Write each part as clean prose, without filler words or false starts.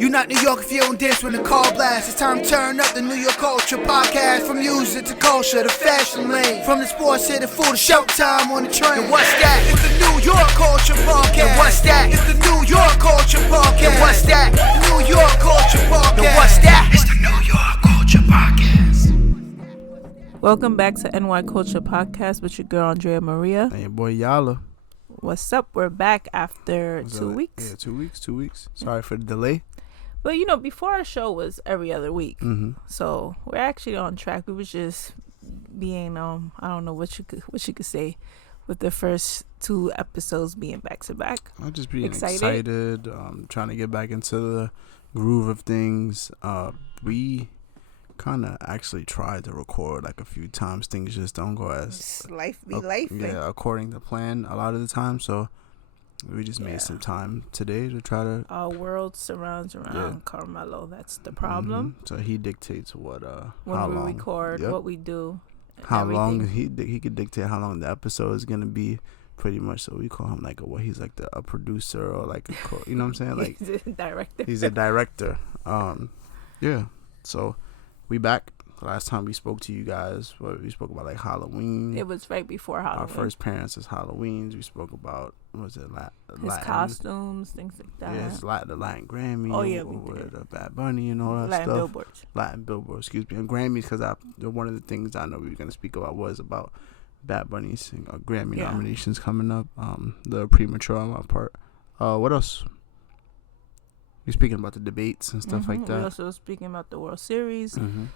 You not New York if you don't dance when the call blasts. It's time to turn up the New York culture podcast. From music to culture to fashion lane. From the sports to the food to showtime on the train. And what's that? It's the New York culture podcast. And what's that? It's the New York culture podcast. And what's that? New York culture podcast. And what's that? It's the New York culture podcast. Welcome back to NY Culture Podcast with your girl Andrea Maria. And your boy Yala. What's up? We're back after 2 weeks. Yeah, 2 weeks. Sorry for the delay. But before our show was every other week. Mm-hmm. So we're actually on track. We was just being I don't know what you could say with the first 2 episodes being back to back. I'm just being excited. Trying to get back into the groove of things. We kind of actually tried to record like a few times. Things just don't go as life. Yeah, according to plan a lot of the time. So we just made some time today to try to. Our world surrounds around Carmelo. That's the problem. Mm-hmm. So he dictates what when how we long, record, what we do, how everything. long he could dictate how long the episode is gonna be. Pretty much. So we call him he's like a producer or like you know what I'm saying? Like he's a director. He's a director. Yeah. So we back. Last time we spoke to you guys, we spoke about like Halloween. It was right before Halloween. Our first parents' Halloweens. We spoke about his Latin costumes, things like that. Yeah, it's the Latin Grammy. Oh yeah, we did. The Bad Bunny and all that Latin stuff. Billboards. Latin Billboards, excuse me, and Grammys, because one of the things I know we were gonna speak about was about Bad Bunny's Grammy nominations coming up. The premature on my part. What else? We're speaking about the debates and stuff like that. We're also speaking about the World Series. Mm-hmm.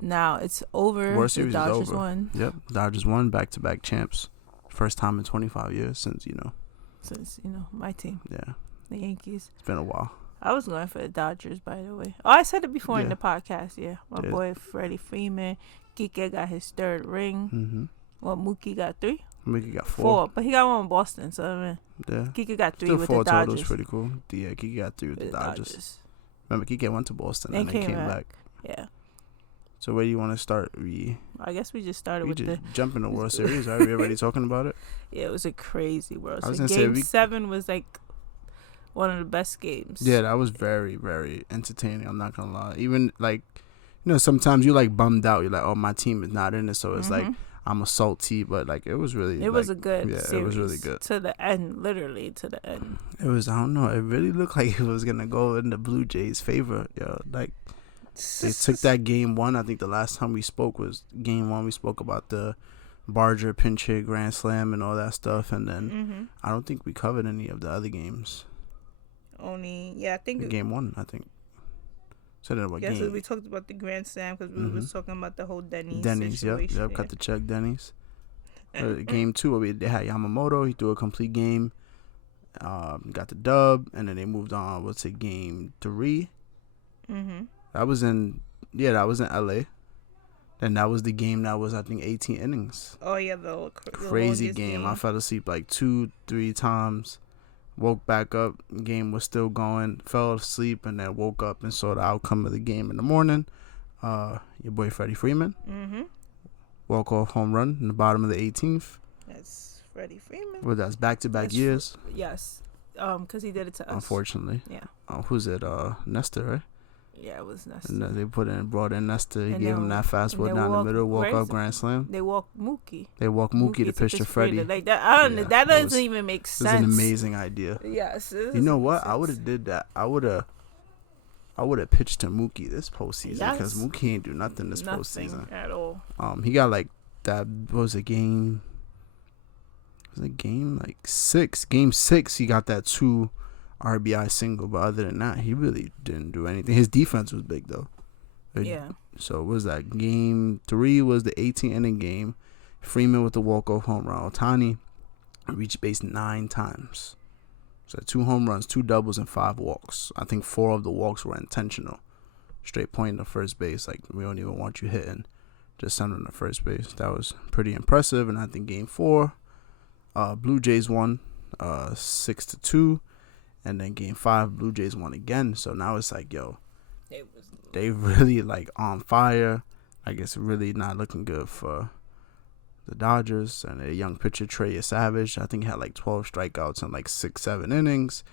Now it's over. World Series the Dodgers is over. won. Yep, Dodgers won, back-to-back champs. First time in 25 years since my team. Yeah, the Yankees. It's been a while. I was going for the Dodgers, by the way. Oh, I said it before in the podcast. Yeah, my boy Freddie Freeman, Kike got his 3rd ring. Mm-hmm. Well, Mookie got 3. Mookie got 4, but he got one in Boston. So Kike got 3 with the Dodgers. 4 total is pretty cool. Yeah, Kike got 3 with the Dodgers. Remember, Kike went to Boston and then came back. Yeah. So where do you want to start? I guess we just started with the jump in the World Series. Are we already talking about it? Yeah, it was a crazy World Series. Game 7 was like one of the best games. Yeah, that was very, very entertaining. I'm not gonna lie. Even sometimes you like bummed out. You're like, oh, my team is not in it, so it's like I'm a salty. But like it was really. It was a good. Yeah, series it was really good to the end. Literally to the end. It was. I don't know. It really looked like it was gonna go in the Blue Jays' favor. Like. They took that game 1. I think the last time we spoke was game 1. We spoke about the Barger pinch hit grand slam and all that stuff, and then I don't think we covered any of the other games. I think game 1. I think. So then what game? We talked about the grand slam because we was talking about the whole Denny's situation. Yep. Cut the check, Denny's. Game 2, they had Yamamoto. He threw a complete game. Got the dub, and then they moved on. What's it? Game 3. That was in LA. And that was the game that was, I think, 18 innings. Oh, yeah, the crazy game. I fell asleep like 2-3 times. Woke back up. Game was still going. Fell asleep and then woke up and saw the outcome of the game in the morning. Your boy Freddie Freeman. Walk-off home run in the bottom of the 18th. That's Freddie Freeman. Well, that's back-to-back years. Yes. Because he did it to us. Unfortunately. Yeah. Who's it? Nestor, right? Yeah, it was Nestor. And they brought in Nestor. He gave him that fastball down the middle, walk-off grand slam. They walked Mookie. To pitch to Freddie. Like that, that doesn't even make sense. It was an amazing idea. Yes. You know what? I would have did that. I would have pitched to Mookie this postseason because Mookie ain't do nothing this postseason at all. He got like that. What was it game? Was it game like 6? Game 6, he got that 2 RBI single, but other than that, he really didn't do anything. His defense was big though. Yeah. So what was that? Game 3 was the 18 inning game. Freeman with the walk-off home run. Ohtani reached base 9 times. So 2 home runs, 2 doubles, and 5 walks. I think 4 of the walks were intentional. Straight point to first base. Like, we don't even want you hitting. Just send him to first base. That was pretty impressive. And I think game 4, Blue Jays won 6-2. And then game 5, Blue Jays won again. So now it's like, they really like on fire. I guess really not looking good for the Dodgers. And a young pitcher, Trey Savage, I think had like 12 strikeouts in like 6-7 innings.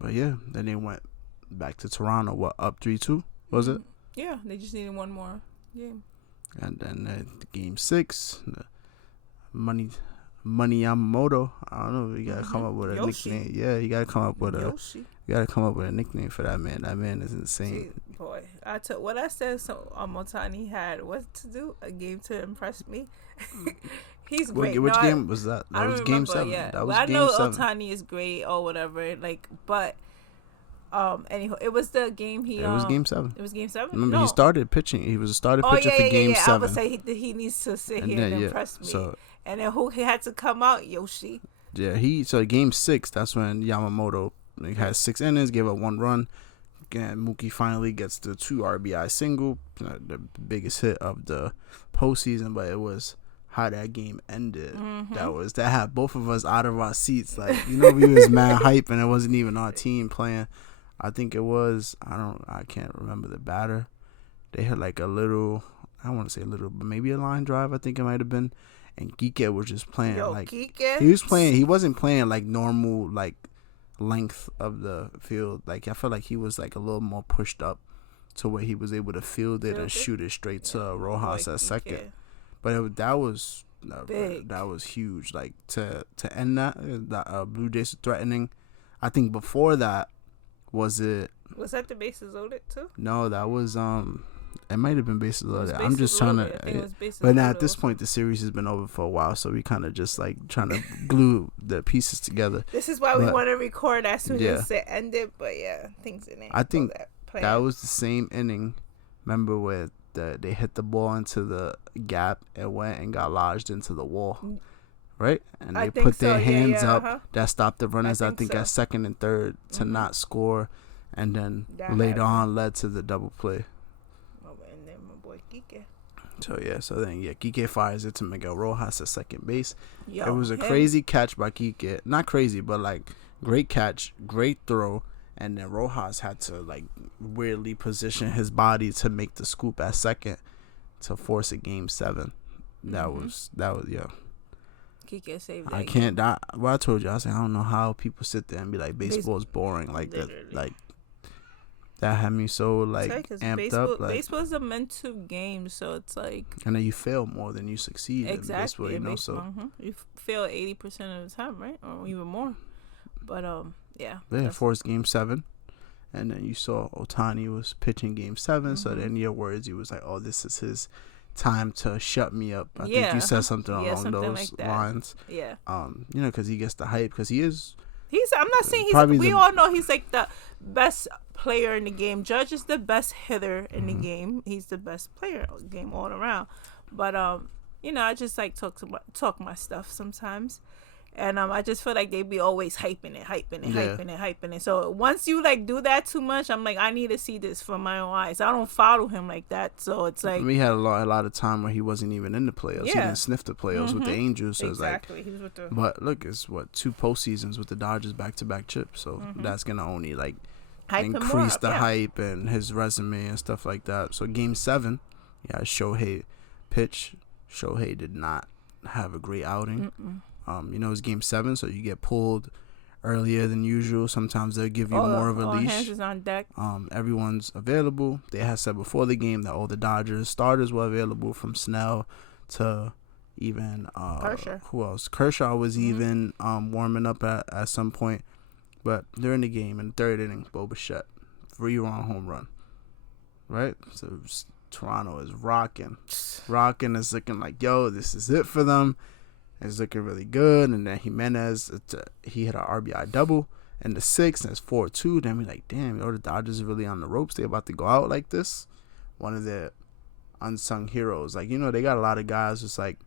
But yeah, then they went back to Toronto. What, up 3-2? Was it? Yeah, they just needed one more game. And then game 6, Money Yamamoto. I don't know. You gotta come up with a Yoshi. nickname. Yeah, you gotta come up with Yoshi. You gotta come up with a nickname for that man. That man is insane. See, boy, I took what I said. So Otani had what to do, a game to impress me. He's great. Which game was that? That was game 7. Yeah. That was I game know 7. Otani is great or whatever. Like, but anyhow, it was the game he. It was game 7. It was game 7. Remember, no. he started pitching. He was a starter pitcher for game 7. I would say he needs to sit here and impress me. So, and then who had to come out? Yoshi. Yeah, so game 6. That's when Yamamoto had 6 innings, gave up 1 run. And Mookie finally gets the 2 RBI single, the biggest hit of the postseason. But it was how that game ended. That had both of us out of our seats. Like, we was mad hype, and it wasn't even our team playing. I think it was, I can't remember the batter. They had like a little, I don't want to say a little, but maybe a line drive, I think it might have been. And Kike was just playing he wasn't playing like normal, like length of the field. Like, I felt like he was like a little more pushed up to where he was able to field it and shoot it straight to Rojas at second. But that was big. That was huge. Like, to end that, the Blue Jays threatening. I think before that, was that the bases loaded too? No, that was it might have been bases loaded. I'm just trying to. But now at this point, the series has been over for a while, so we kind of just like trying to glue the pieces together. This is why we want to record as soon as it ended. But yeah, things didn't. I think that was the same inning. Remember where they hit the ball into the gap and went and got lodged into the wall, right? And they put their hands up. That stopped the runners. I think at second and third to not score, and then later on led to the double play. And then my boy Kike. So then Kike fires it to Miguel Rojas at second base. It was a crazy catch by Kike. Not crazy, but like great catch, great throw. And then Rojas had to like weirdly position his body to make the scoop at second to force a game 7. That was Kike saved that. I can't. What I told you, I said I don't know how people sit there and be like baseball is boring like that. Like that had me so like amped up. Like, baseball's a mental game, so it's like. And then you fail more than you succeed. Exactly. In baseball, so you fail 80% of the time, right, or even more. But yeah. They forced game 7, and then you saw Otani was pitching game 7. So then, in your words, you was like, "Oh, this is his time to shut me up." I think you said something along those lines. Yeah. Because he gets the hype because he is. I'm not saying he's. We all know he's like the best player in the game. Judge is the best hitter in the game. He's the best player in the game all around. But I just like talk my stuff sometimes. And I just feel like they be always hyping it. So once you like do that too much, I'm like, I need to see this for my own eyes. I don't follow him like that, so it's like we had a lot of time where he wasn't even in the playoffs. He didn't sniff the playoffs with the Angels. So exactly, it's like, he was with the. But look, it's 2 postseasons with the Dodgers back-to-back chips. So that's gonna only like increase the hype and his resume and stuff like that. So game 7, Shohei pitch. Shohei did not have a great outing. It's game 7, so you get pulled earlier than usual. Sometimes they'll give you more of a leash. Hands is on deck. Everyone's available. They had said before the game that all the Dodgers starters were available, from Snell to even Kershaw. Who else? Kershaw was even warming up at some point. But during the game, in the 3rd inning, Bo Bichette, 3-run home run. Right? So Toronto is rocking. It's looking like, yo, this is it for them. It's looking really good. And then Jimenez, he hit an RBI double in the 6th, and it's 4-2. Then we're like, damn, the Dodgers are really on the ropes. They about to go out like this. One of the unsung heroes. Like, they got a lot of guys just like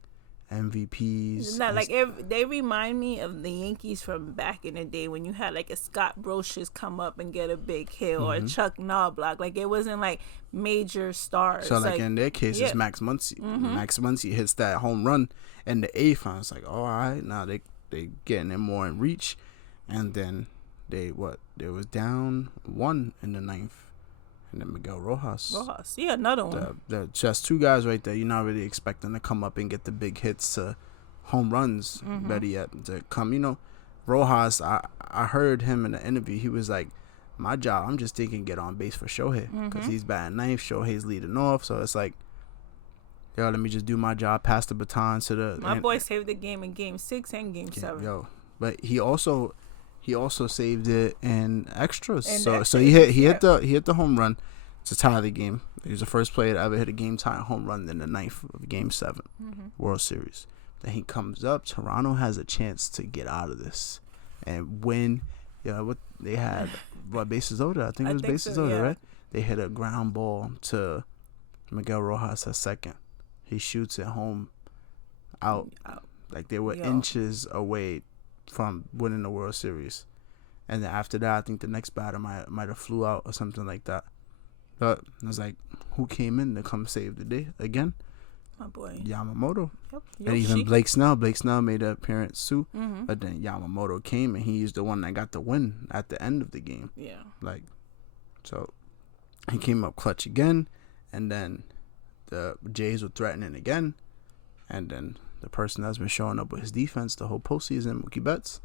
MVPs. They remind me of the Yankees from back in the day when you had like a Scott Brosius come up and get a big hit, or a Chuck Knobloch. Like, it wasn't like major stars. So like in their case, it's Max Muncy. Max Muncy hits that home run in the 8th. I was like, oh, all right, now they getting it more in reach. And then they was down 1 in the 9th. And then Miguel Rojas. Another one. Just 2 guys right there. You're not really expecting to come up and get the big hits to home runs. Better yet, to come. Rojas, I heard him in the interview. He was like, my job, I'm just thinking get on base for Shohei because he's batting ninth. Shohei's leading off, so it's like, yo, let me just do my job, pass the baton to the. My boy saved the game in Game 6 and Game 7. Yo, but he also saved it in extras. And So he hit the home run to tie the game. He was the first player to ever hit a game tying home run in the ninth of Game 7 World Series. Then he comes up. Toronto has a chance to get out of this and win. What they had, bases loaded? I think it was bases loaded, right? They hit a ground ball to Miguel Rojas at second. He shoots it home, out. Like they were inches away from winning the World Series. And then after that, I think the next batter might have flew out or something like that. But it was like, who came in to come save the day again? My boy Yamamoto. Yep. And even Blake Snell made an appearance too. But then Yamamoto came and he's the one that got the win at the end of the game. Yeah. Like, so he came up clutch again, and then the Jays were threatening again, and then the person that's been showing up with his defense the whole postseason, Mookie Betts,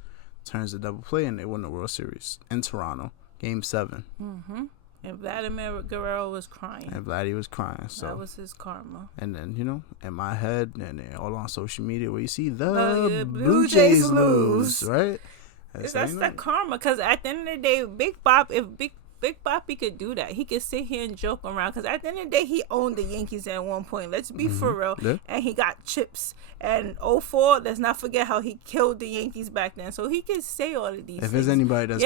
turns the double play and they won the World Series in Toronto, Game 7. And Vladimir Guerrero was crying. So that was his karma. And then, in my head and all on social media where you see the Blue Jays lose, right? That's that karma. Because at the end of the day, Big Boppy could do that. He could sit here and joke around. Because at the end of the day, he owned the Yankees at one point. Let's be for real. Yeah. And he got chips. And 04, let's not forget how he killed the Yankees back then. So he can say all of these things. If there's anybody that's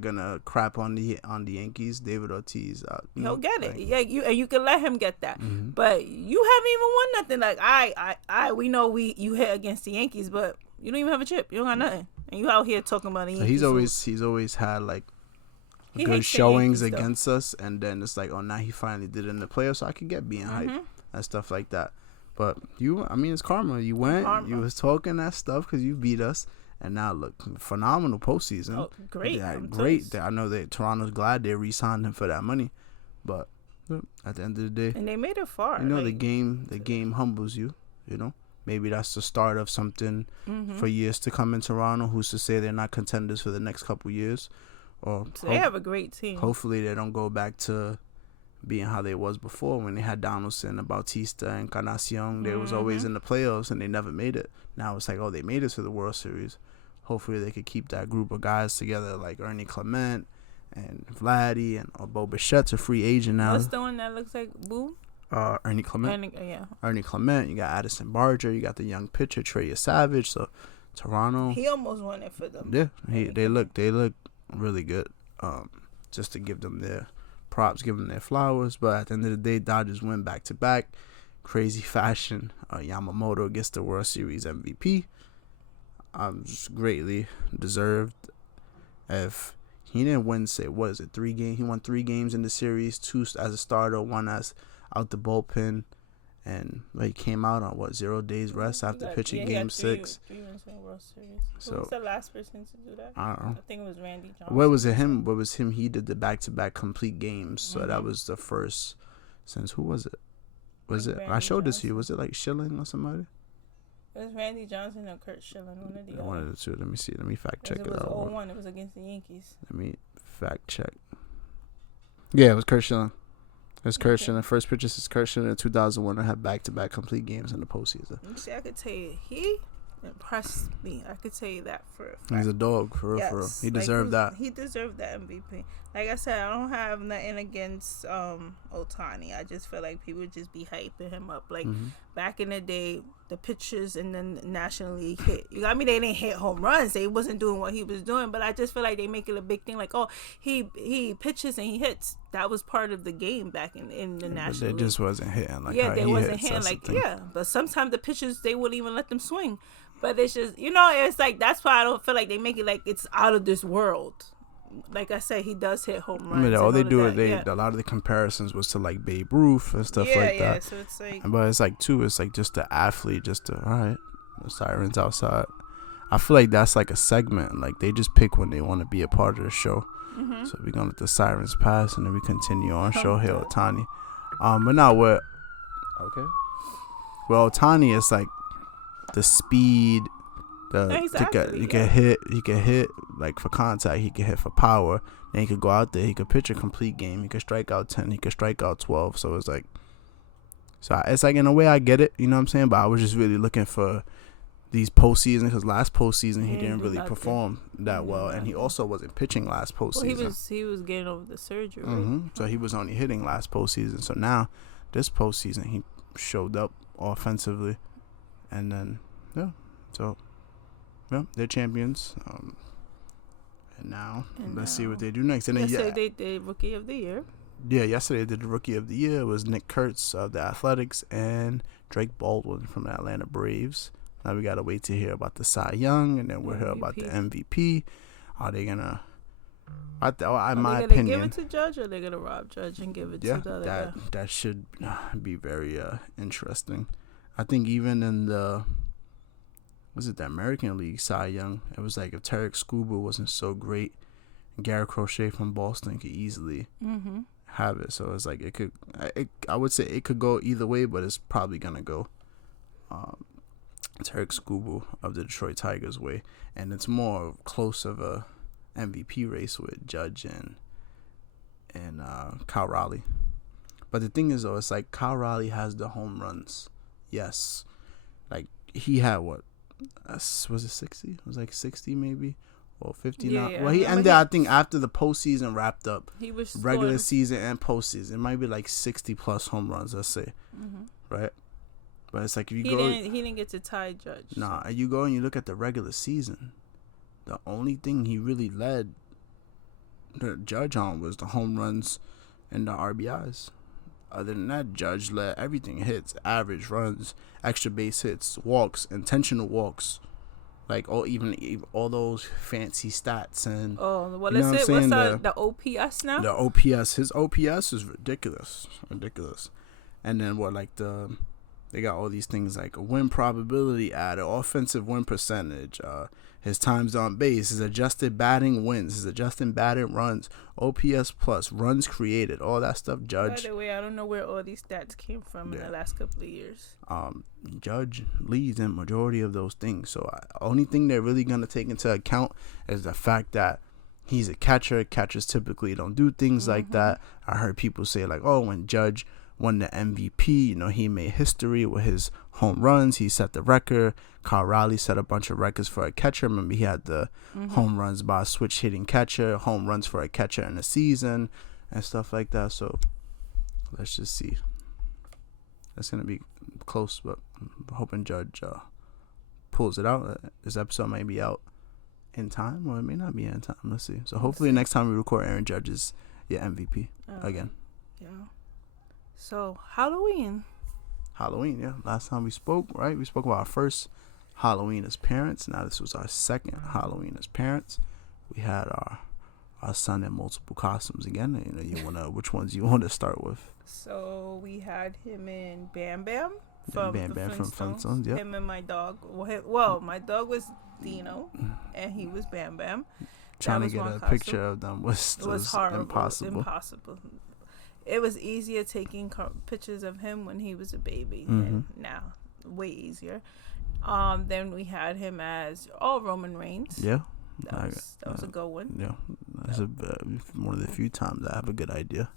gonna crap on the Yankees, David Ortiz. He'll get it. Yeah, you can let him get that. But you haven't even won nothing. Like we know you hit against the Yankees, but you don't even have a chip. You don't got nothing. And you out here talking about the Yankees. So he's always had like good showings against us, and then it's like, oh, now he finally did it in the playoffs, so I could get being hype and stuff like that. But it's karma. You went, you was talking that stuff because you beat us, and now look, phenomenal postseason. Oh, great, great. I know that Toronto's glad they re-signed him for that money, but at the end of the day, and they made it far. The game humbles you. Maybe that's the start of something for years to come in Toronto. Who's to say they're not contenders for the next couple years? Or so they have a great team. Hopefully they don't go back to being how they was before when they had Donaldson and Bautista and Encarnacion. They was always in the playoffs and they never made it. Now it's like, oh, they made it to the World Series. Hopefully they could keep that group of guys together, like Ernie Clement and Vladdy and Bo Bichette's a free agent now. What's the one that looks like Boo? Ernie Clement. Ernie Clement. You got Addison Barger. You got the young pitcher Trey Savage. So Toronto. He almost won it for them. Yeah, they look really good. Just to give them their props, give them their flowers. But at the end of the day, Dodgers win back to back, crazy fashion. Yamamoto gets the World Series MVP. Just greatly deserved. If he didn't win, 3 games? He won 3 games in the series, 2 as a starter, 1 as out the bullpen. And he came out on 0 days rest after pitching Game 6. 3 wins in the World Series. Who was the last person to do that? I don't know. I think it was Randy Johnson. What was him? He did the back-to-back complete games. So that was the first since who was it? Was it? I showed this to you. Was it like Schilling or somebody? It was Randy Johnson or Kurt Schilling. One of the two. Let me see. Let me fact check it out. It was 0-1. It was against the Yankees. Let me fact check. Yeah, it was Kurt Schilling. It's Kurt Schilling. First pitch is Kurt Schilling in 2001. I had back-to-back complete games in the postseason. See, I could tell you, he impressed me. I could tell you that for a fact. He's a dog, for real, for real. He deserved that. He deserved that MVP. Like I said, I don't have nothing against Ohtani. I just feel like people just be hyping him up. Like, back in the day, the pitchers in the National League hit. You got me? They didn't hit home runs. They wasn't doing what he was doing. But I just feel like they make it a big thing. Like, oh, he pitches and he hits. That was part of the game back in the National League. They just wasn't hitting. Like, yeah, they wasn't hitting. Like, yeah. But sometimes the pitchers, they wouldn't even let them swing. But it's just, it's like, that's why I don't feel like they make it like it's out of this world. Like I said, he does hit home runs. I mean, all they do is a lot of the comparisons was to like Babe Ruth and stuff like that. Yeah, so it's like, but it's like too, it's like just the athlete, all right, the sirens outside. I feel like that's like a segment. Like they just pick when they want to be a part of the show. So we're gonna let the sirens pass and then we continue on Shohei Ohtani. But now what? Okay. Well, Ohtani is like the speed He can hit like for contact. He can hit for power. Then he could go out there. He could pitch a complete game. He could strike out 10. He could strike out 12. So it's like in a way I get it. You know what I'm saying? But I was just really looking for these postseason, because last postseason he didn't really perform that well, and he also wasn't pitching last postseason. Well, he was getting over the surgery. So he was only hitting last postseason. So now this postseason he showed up offensively, and then they're champions. And now let's see what they do next. And yesterday they did Rookie of the Year. Yeah, yesterday they did the Rookie of the Year. It was Nick Kurtz of the Athletics and Drake Baldwin from the Atlanta Braves. Now we gotta wait to hear about the Cy Young, and then we'll hear about the MVP. Are they gonna? In my opinion, give it to Judge, or are they gonna rob Judge and give it to the other guy? That should be very interesting. I think even in the American League Cy Young, it was like if Tarek Skubal wasn't so great, Garrett Crochet from Boston could easily have it. So it's like I would say it could go either way, but it's probably gonna go Tarek Skubal of the Detroit Tigers way, and it's more close of a MVP race with Judge and Kyle Raleigh. But the thing is though, it's like Kyle Raleigh has the home runs. Yes, like he had what? Was it 60? It was like 60 maybe, or 50 now. Well, he ended. I think after the postseason wrapped up, he was regular season and postseason. It might be like 60 plus home runs. Let's say, right? But it's like if you he didn't get to tie Judge. Nah, and you go and you look at the regular season. The only thing he really led the Judge on was the home runs and the RBIs. Other than that, Judge led everything: hits, average runs, extra base hits, walks, intentional walks, like all those fancy stats. And what's the OPS now? The OPS, his OPS is ridiculous. And then they got all these things like a win probability added, offensive win percentage, his times on base, his adjusted batting wins, his adjusted batting runs, OPS plus, runs created, all that stuff. Judge. By the way, I don't know where all these stats came from in the last couple of years. Judge leads in majority of those things. So only thing they're really going to take into account is the fact that he's a catcher. Catchers typically don't do things like that. I heard people say like, oh, when Judge won the MVP, he made history with his home runs. He set the record. Kyle Raleigh set a bunch of records for a catcher. Remember, he had the home runs by a switch hitting catcher, home runs for a catcher in a season, and stuff like that. So let's just see. That's going to be close, but I'm hoping Judge pulls it out. This episode may be out in time, or it may not be in time. Let's see. So hopefully next time we record, Aaron Judge is your MVP again. Yeah. So Halloween, yeah. Last time we spoke, right? We spoke about our first Halloween as parents. Now this was our second Halloween as parents. We had our son in multiple costumes again. Which ones you want to start with? So we had him in Bam Bam from Flintstones. Yep. Him and my dog. Well, my dog was Dino, and he was Bam Bam. Trying to get a picture of them was horrible. Impossible. It was easier taking pictures of him when he was a baby than now. Way easier. Then we had him as Roman Reigns. Yeah. That was a good one. Yeah. That's one of the few times I have a good idea.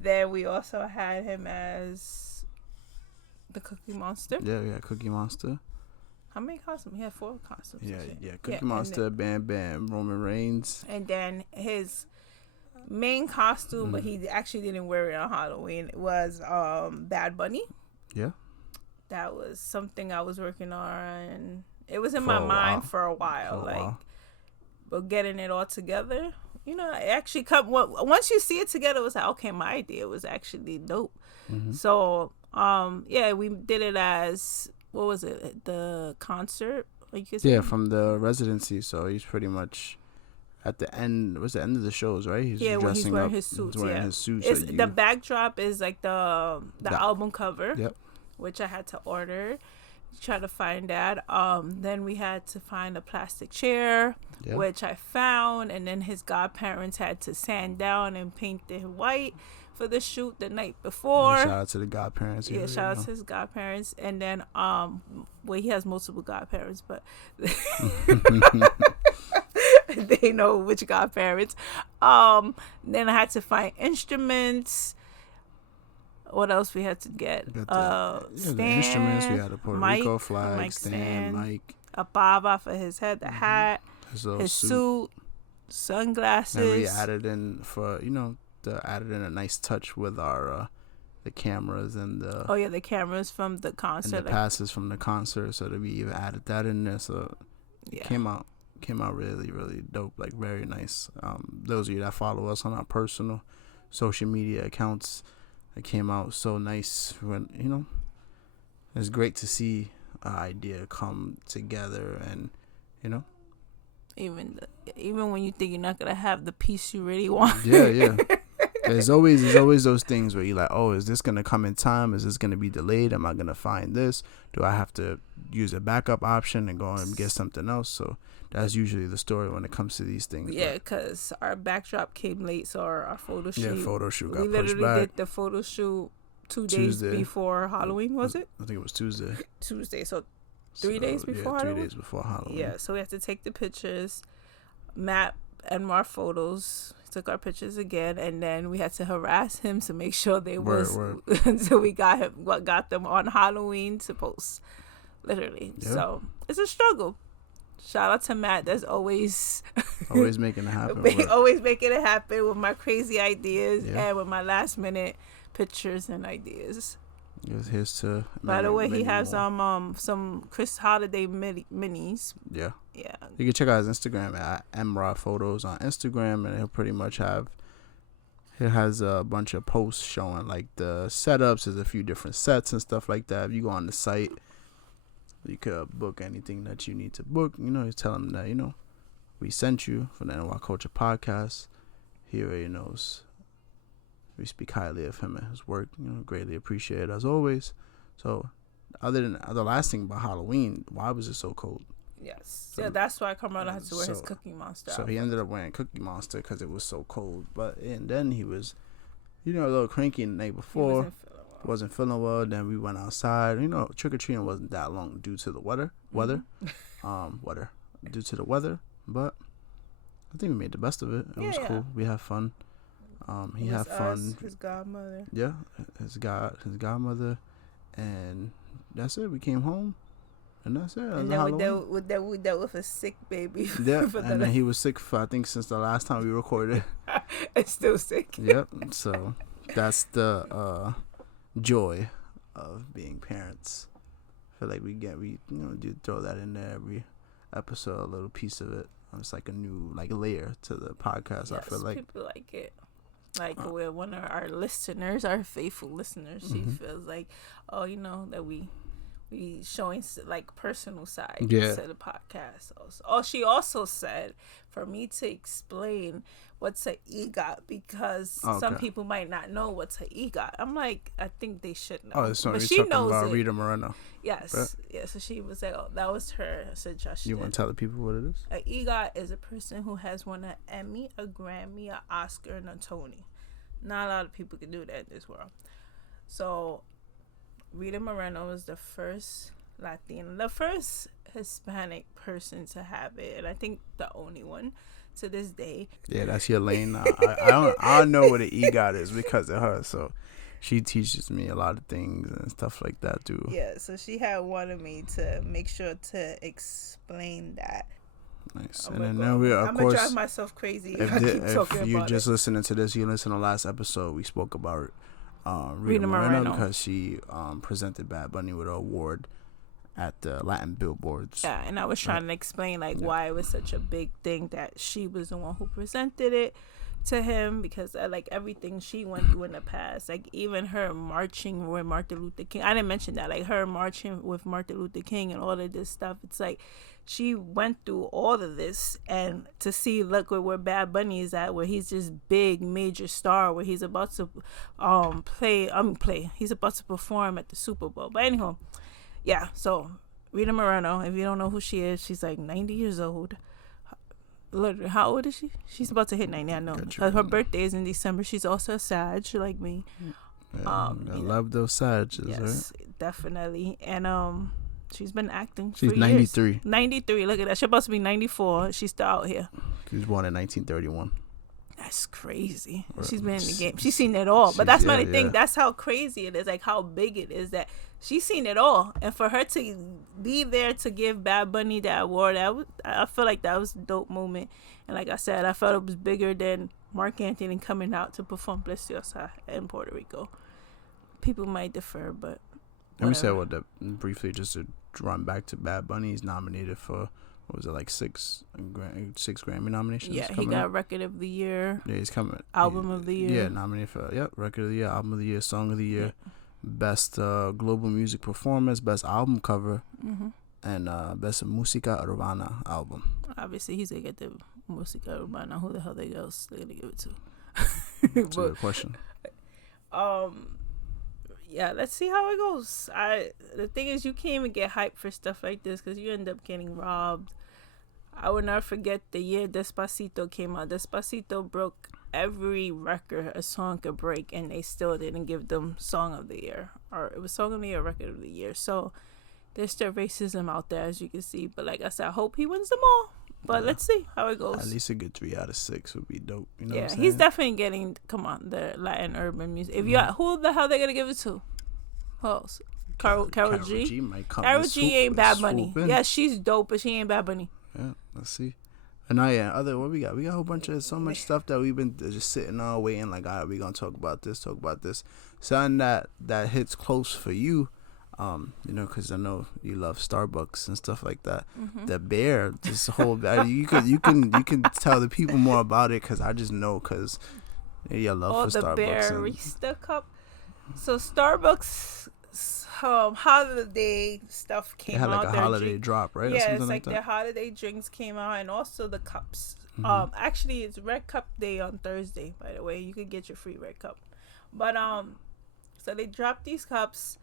Then we also had him as the Cookie Monster. Yeah, Cookie Monster. How many costumes? He had 4 costumes. Yeah. Cookie Monster, Bam Bam, Roman Reigns. And then his main costume, but he actually didn't wear it on Halloween, was Bad Bunny. Yeah. That was something I was working on. It was in my mind for a while. But getting it all together, it actually once you see it together, it was like, okay, my idea was actually dope. So, we did it as, what was it? The concert? From the residency. So he's pretty much at the end. What's the end of the shows, right? He's when he's wearing his suits. His suits. The backdrop is like the album cover. Yep. Which I had to order. try to find that. Then we had to find a plastic chair, which I found, and then his godparents had to sand down and paint it white for the shoot the night before. Shout out to the godparents. Yeah, shout out to his godparents. And then well, he has multiple godparents, but they know which godparents. Then I had to find instruments. What else we had to get? The instruments. We had a Puerto Rico flag, stand, mic, a baba for his head, the hat, his suit, sunglasses. And we added in added in a nice touch with our the cameras and the the cameras from the concert and the passes from the concert. So that we even added that in there. So it came out really, really dope. Like very nice. Those of you that follow us on our personal social media accounts. It came out so nice when, it's great to see an idea come together and, Even when you think you're not going to have the piece you really want. Yeah. There's always those things where you're like, oh, is this going to come in time? Is this going to be delayed? Am I going to find this? Do I have to use a backup option and go and get something else? So that's usually the story when it comes to these things. Yeah, because our backdrop came late, so our photo shoot. Yeah, photo shoot got pushed back. We literally did the photo shoot 2 days before Halloween, was it? I think it was Tuesday. So 3 days before Halloween? 3 days before Halloween. Yeah, so we had to take the pictures, map and more photos. Took our pictures again, and then we had to harass him to make sure they was until we got them on Halloween to post. Literally. Yeah. So it's a struggle. Shout out to Matt. That's always making it happen. Always making it happen with my crazy ideas and with my last minute pictures and ideas. Here's to. By the way, he has some Chris Holiday minis. Yeah. Yeah. You can check out his Instagram at Emrod Photos on Instagram, and he'll pretty much he has a bunch of posts showing like the setups. There's a few different sets and stuff like that. If you go on the site, you could book anything that you need to book. You tell him that we sent you from the NY Culture Podcast. He already knows. We speak highly of him and his work. Greatly appreciate it as always. So, other than the last thing about Halloween, why was it so cold? Yes. Yeah, that's why Carmelo had to wear his Cookie Monster. So he ended up wearing Cookie Monster because it was so cold. And then he was, a little cranky the night before. Wasn't feeling well. Then we went outside. Trick or treating wasn't that long due to the weather. Due to the weather. But I think we made the best of it. It was cool. We had fun. He had fun. His godmother. Yeah, his godmother, and that's it. We came home, and that's it. And then we dealt with a sick baby. Yeah, and then he was sick for I think since the last time we recorded. It's still sick. Yep. So that's the joy of being parents. I feel like we do throw that in there every episode, a little piece of it. It's like a new layer to the podcast. Yes, I feel like people like it. We're one of our listeners, our faithful listeners. She feels like, that we showing personal side to the podcast. She also said for me to explain what's an EGOT because some people might not know what's an EGOT. I'm like, I think they should know. Oh, so but she knows about it. Rita Moreno. Yes. Right? Yeah. So she was like, that was her suggestion. You want to tell the people what it is? An EGOT is a person who has won an Emmy, a Grammy, an Oscar, and a Tony. Not a lot of people can do that in this world. So Rita Moreno was the first Latina, the first Hispanic person to have it, and I think the only one to this day. Yeah, that's your lane. I don't know what an EGOT is because of her, so she teaches me a lot of things and stuff like that too. Yeah, so she had wanted me to make sure to explain that. Nice. And then we of course drive myself crazy if you're just listening to this, you listen to the last episode, we spoke about Rita Moreno because she presented Bad Bunny with an award at the Latin Billboards. Yeah, and I was trying to explain why it was such a big thing that she was the one who presented it to him because everything she went through in the past, even her marching with Martin Luther King. I didn't mention that, her marching with Martin Luther King and all of this stuff. It's she went through all of this, and to see where Bad Bunny is at, where he's this big major star, where he's about to he's about to perform at the Super Bowl. But anyhow, yeah, so Rita Moreno. If you don't know who she is, she's like 90 years old. Literally, how old is she? She's about to hit 90. I know. Her birthday is in December. She's also a Sag, like me. Yeah, I love those Sages, yes, right? Definitely. And she's been acting. She's for 93. Years. 93. Look at that. She's supposed to be 94. She's still out here. She was born in 1931. That's crazy. She's been in the game. She's seen it all. But that's my thing. That's how crazy it is. Like how big it is that she's seen it all. And for her to be there to give Bad Bunny that award, I feel like that was a dope moment. And like I said, I felt it was bigger than Mark Anthony coming out to perform Preciosa in Puerto Rico. People might defer, but let me say briefly, just to run back to Bad Bunny. He's nominated for, what was it, like six Grammy nominations? Yeah, he got Record of the Year. Yeah, he's coming. Album of the Year. Yeah, nominated for Record of the Year, Album of the Year, Song of the Year, Best Global Music Performance, Best Album Cover, and Best Música Urbana Album. Obviously, he's gonna get the Música Urbana. Who the hell else they gonna give it to? That's a good question. Yeah, let's see how it goes. The thing is, you can't even get hyped for stuff like this because you end up getting robbed. I will never forget the year Despacito came out. Despacito broke every record a song could break, and they still didn't give them Song of the Year. Or it was Song of the Year, Record of the Year. So there's still racism out there, as you can see. But like I said, I hope he wins them all. But let's see how it goes. At least a good 3 out of 6 would be dope. You know what I'm saying? He's definitely getting, the Latin urban music. If you who the hell they gonna give it to? Who else? Karol G. Karol G ain't Bad Bunny. Yeah, she's dope, but she ain't Bad Bunny. Yeah, let's see. And what we got? We got a whole bunch of so much stuff that we've been just sitting on waiting. Like, all right, we gonna talk about this. Something that hits close for you. Because I know you love Starbucks and stuff like that. The bear, this whole you can tell the people more about it because I just know because your love for Starbucks. The Bearista cup. So Starbucks holiday stuff came out. They had like a holiday drop, right? Yeah, it's like their holiday drinks came out, and also the cups. Actually, it's Red Cup Day on Thursday. By the way, you could get your free Red Cup. But so they dropped these cups.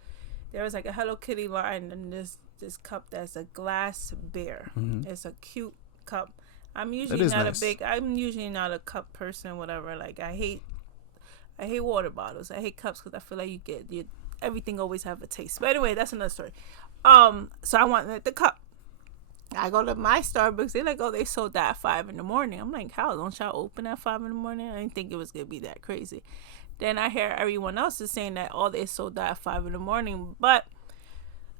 There was like a Hello Kitty line, and this cup that's a glass bear. It's a cute cup. I'm usually not a cup person, whatever. Like I hate water bottles. I hate cups because I feel like everything always have a taste. But anyway, that's another story. So I wanted the cup. I go to my Starbucks. They're like, oh, they sold that at 5 a.m. I'm like, how? Don't y'all open at 5 a.m? I didn't think it was gonna be that crazy. Then I hear everyone else is saying that they sold that at 5 a.m. But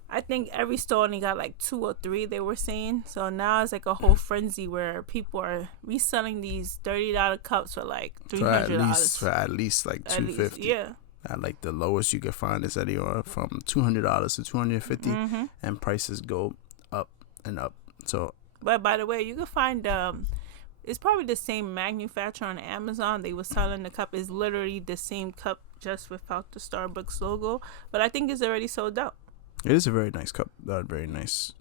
I think every store only got like 2 or 3, they were saying. So now it's like a whole frenzy where people are reselling these $30 cups for like $300. For at least like $250. Yeah. At like the lowest you can find is anywhere from $200 to $250, and prices go up and up. So, but by the way, you can find it's probably the same manufacturer on Amazon. They were selling the cup. Is literally the same cup, just without the Starbucks logo. But I think it's already sold out. It is a very nice cup. Very nice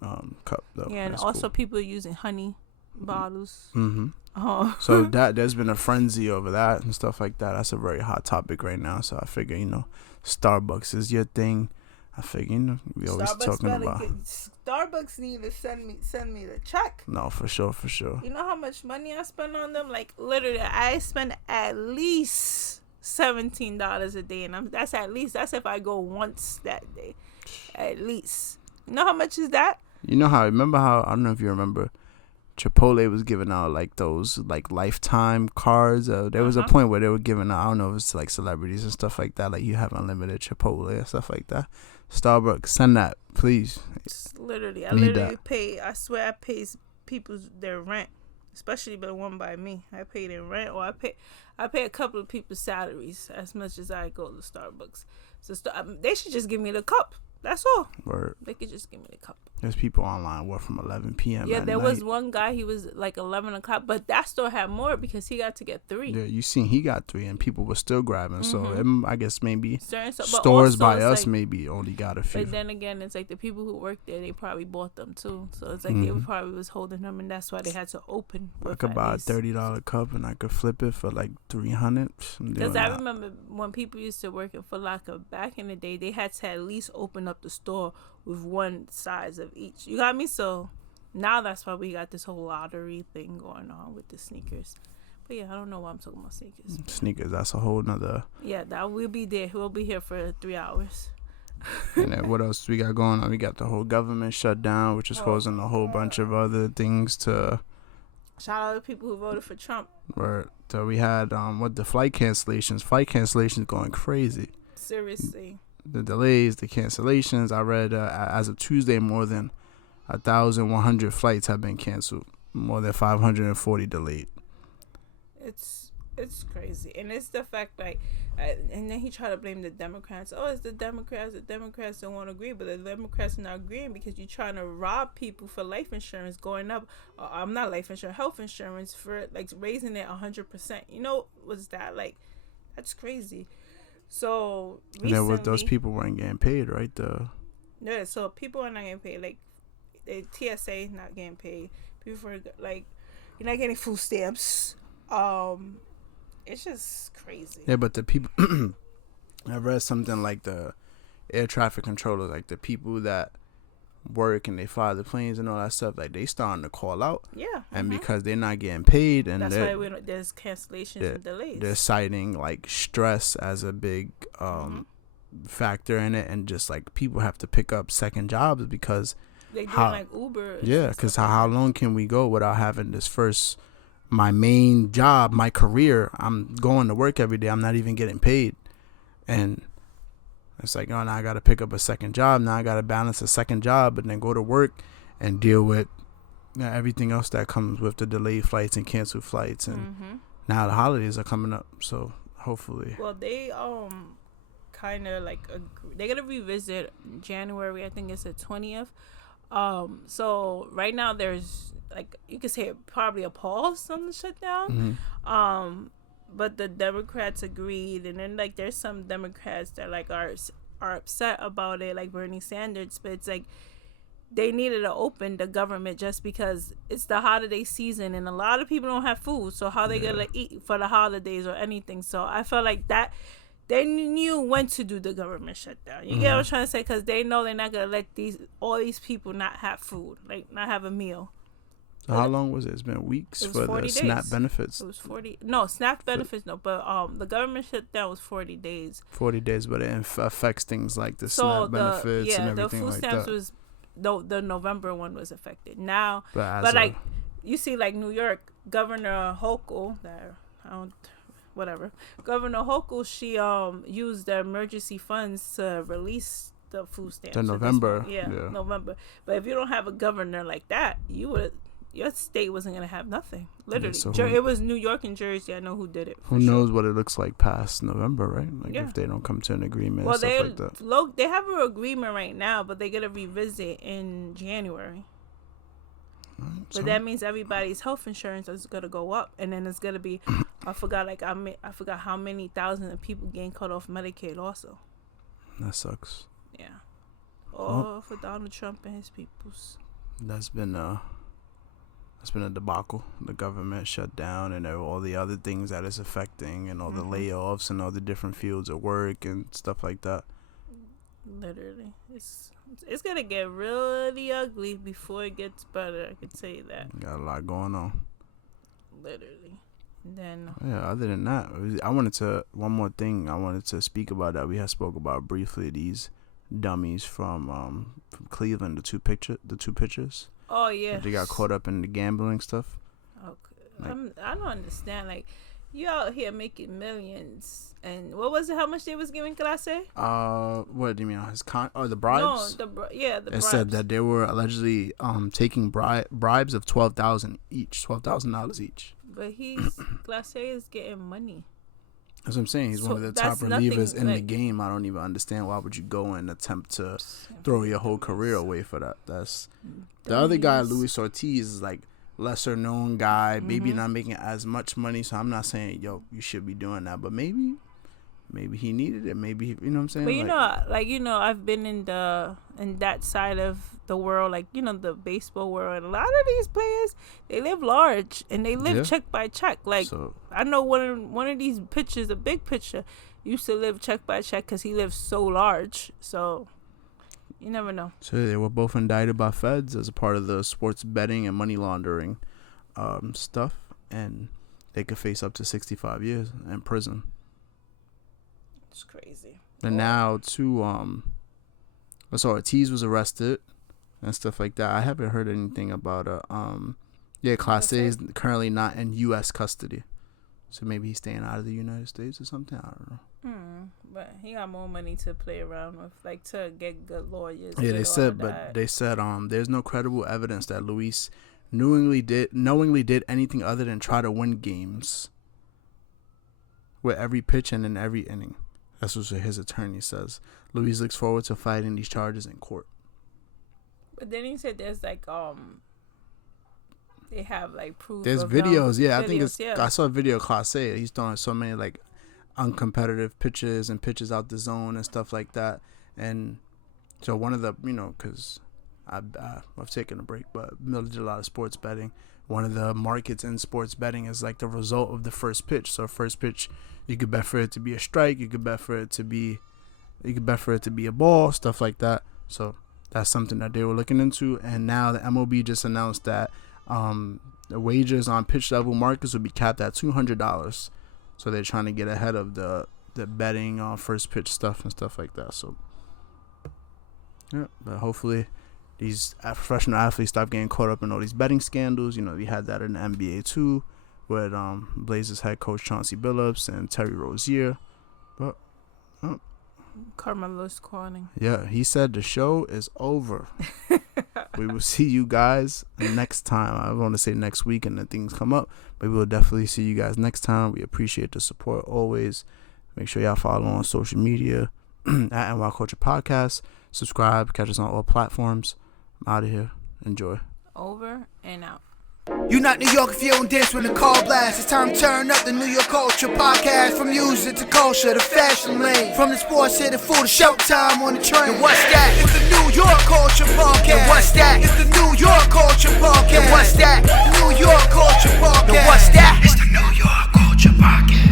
cup, though. Yeah, and that's also cool. People using honey bottles. So there's been a frenzy over that and stuff like that. That's a very hot topic right now. So I figure, Starbucks is your thing. I figure, we always talking about. Starbucks need to send me the check. No, for sure. You know how much money I spend on them? Like literally, I spend at least $17 a day, and that's at least. That's if I go once that day, at least. You know how much is that? Remember how I don't know if you remember. Chipotle was giving out like those like lifetime cards. There was a point where they were giving out, I don't know if it's like celebrities and stuff like that, like you have unlimited Chipotle and stuff like that. Starbucks, send that, please. Literally, I literally pay. I swear, I pay people their rent, especially the one by me. I pay their rent, or I pay a couple of people's salaries as much as I go to Starbucks. So they should just give me the cup. That's all. Word. They could just give me the cup. There's people online work from 11 p.m. Yeah, there was one guy, he was like 11 o'clock, but that store had more because he got to get 3. Yeah, you seen he got 3 and people were still grabbing. So I guess maybe stores also, by us maybe only got a few. But then again, it's like the people who work there, they probably bought them too. So it's like they probably was holding them, and that's why they had to open. I could buy a $30 cup and I could flip it for like $300. Because I remember when people used to work in Foot Locker back in the day, they had to at least open up the store with one size of each. You got me? So now that's why we got this whole lottery thing going on with the sneakers. But yeah, I don't know why I'm talking about sneakers. Sneakers, that's a whole nother. Yeah, that we'll be there. We'll be here for 3 hours. And then what else we got going on? We got the whole government shutdown, which is causing a whole bunch of other things to. Shout out to people who voted for Trump. So we had the flight cancellations going crazy. Seriously. The delays, the cancellations. I read as of Tuesday, more than 1,100 flights have been canceled. More than 540 delayed. It's crazy, and it's the fact and then he tried to blame the Democrats. Oh, it's the Democrats. The Democrats don't want to agree, but the Democrats are not agreeing because you're trying to rob people for life insurance going up. Not life insurance, health insurance for like raising it 100%. You know, was that like that's crazy. So recently, those people weren't getting paid, right? Yeah, so people are not getting paid. Like the TSA is not getting paid. People are like, you're not getting food stamps. It's just crazy. Yeah, but the people I read something like the air traffic controllers, like the people that work and they fly the planes and all that stuff, like they starting to call out. Yeah. And because they're not getting paid, and that's why there's cancellations and delays. They're citing like stress as a big factor in it, and just like people have to pick up second jobs because they do like Uber. Yeah, because how long can we go without having this my main job, my career? I'm going to work every day. I'm not even getting paid. And it's like, oh, now I got to pick up a second job. Now I got to balance a second job and then go to work and deal with everything else that comes with the delayed flights and canceled flights. And now the holidays are coming up. So hopefully. Well, they kind of like they're going to revisit January. I think it's the 20th. So right now there's like, you could say probably a pause on the shutdown. But the Democrats agreed, and then like there's some Democrats that like are upset about it, like Bernie Sanders. But it's like they needed to open the government just because it's the holiday season and a lot of people don't have food. So how they gonna eat for the holidays or anything? So I felt like that they knew when to do the government shutdown. You get what I'm trying to say? Because they know they're not gonna let all these people not have food, like not have a meal. How long was it? It's been weeks for the SNAP benefits. It was 40. No, SNAP benefits, no. But the government shutdown was 40 days. 40 days, but it affects things like the SNAP benefits and everything like that. Yeah, the food stamps was... the November one was affected. Now, but like, you see, like New York, Governor Hochul, Governor Hochul, she used the emergency funds to release the food stamps. To November. Yeah, November. But if you don't have a governor like that, your state wasn't going to have nothing. Literally. Yeah, so it was New York and Jersey. I know who did it. Who knows what it looks like past November, right? Like if they don't come to an agreement and stuff like that. They have an agreement right now, but they're going to revisit in January. But that means everybody's health insurance is going to go up. And then it's going to be, I forgot how many thousands of people getting cut off Medicaid also. That sucks. Yeah. For Donald Trump and his peoples. That's been a debacle. The government shut down and all the other things that it's affecting and all the layoffs and all the different fields of work and stuff like that. Literally. It's going to get really ugly before it gets better. I could say that. Got a lot going on. Literally. And then... Yeah, other than that, one more thing I wanted to speak about that we had spoke about briefly, these dummies from Cleveland, the two pitchers. Oh yeah, they got caught up in the gambling stuff. Okay, I don't understand. Like, you out here making millions, and what was it? How much they was giving Clase? What do you mean? The bribes? No, the bribes. It said that they were allegedly taking bribes of $12,000 each. But Clase is getting money. That's what I'm saying. He's one of the top relievers in the game. I don't even understand why would you go and attempt to throw your whole career away for that. That's the other guy, Luis Ortiz, is like lesser known guy, maybe not making as much money. So I'm not saying you should be doing that, but maybe he needed it. Maybe you know what I'm saying. But I've been in that side of the world, like the baseball world, and a lot of these players, they live large and they live check by check. Like, so, I know one of these pitchers, a big pitcher, used to live check by check because he lives so large. So You never know. So they were both indicted by feds as a part of the sports betting and money laundering stuff, and they could face up to 65 years in prison. It's crazy. And now, too, so Ortiz was arrested and stuff like that. I haven't heard anything about Clase is currently not in U.S. custody. So maybe he's staying out of the United States or something. I don't know. But he got more money to play around with, like to get good lawyers. Yeah, they said there's no credible evidence that Luis knowingly did anything other than try to win games with every pitch and in every inning. That's what his attorney says. Luis looks forward to fighting these charges in court. But then he said there's like they have like proof. There's videos, I think I saw a video of Clase. He's throwing so many like uncompetitive pitches and pitches out the zone and stuff like that. And so one of the, because I've taken a break, but I did a lot of sports betting. One of the markets in sports betting is like the result of the first pitch. So first pitch, you could bet for it to be a strike. You could bet for it to be a ball, stuff like that. So that's something that they were looking into. And now the MLB just announced that the wagers on pitch level markets will be capped at $200. So they're trying to get ahead of the betting on first pitch stuff and stuff like that. So yeah, but hopefully these professional athletes stop getting caught up in all these betting scandals. We had that in the NBA too, with Blazers head coach Chauncey Billups and Terry Rozier. But Carmelo's calling. Yeah, he said the show is over. We will see you guys next time. I want to say next week and then things come up, but we will definitely see you guys next time. We appreciate the support always. Make sure y'all follow on social media at NY Culture Podcast. Subscribe. Catch us on all platforms. I'm out of here. Enjoy. Over and out. You not New York if you don't dance when the call blast. It's time to turn up the New York Culture Podcast. From music to culture to fashion lane. From the sports to the food to showtime on the train. And what's that? It's the New York Culture Podcast. And what's that? It's the New York Culture Podcast. And what's that? New York Culture Podcast. And what's that? It's the New York Culture Podcast.